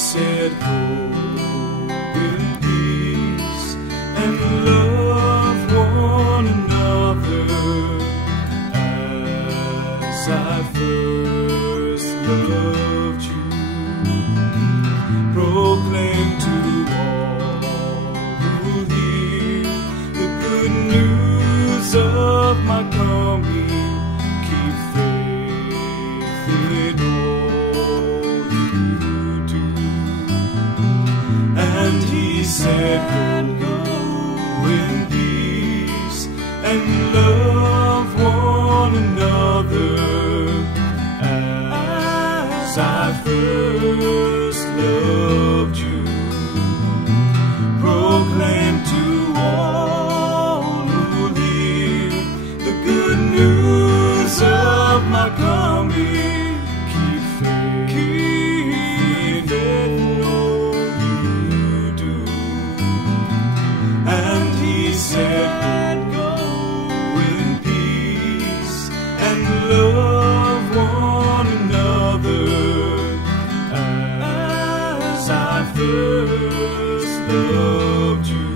said, go in peace and love one another as I first loved you. Proclaim to all who hear the good news of my coming. Keep faith in all you do. And he said, go in peace and love one another as I first loved you. Proclaim to all who hear the good news of my coming. Keep faith in all you do. And he said, go in peace and love one another as I first loved you.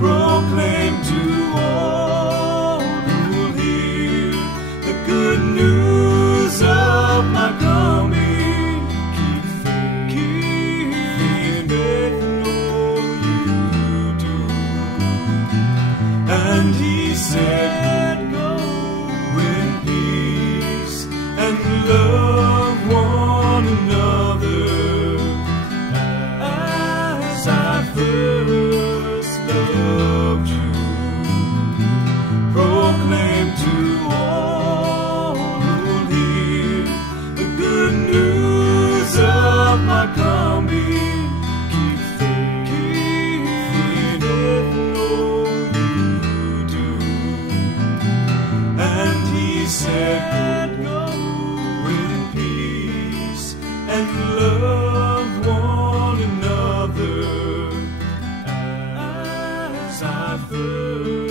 Proclaim to all who will hear the good news of my coming. Keep faith in all you do. And he said, go in peace and love one another as I first loved you. Proclaim to all who will hear the good news of my coming. Keep faith in all you do. And he said, go in peace and love one another as I first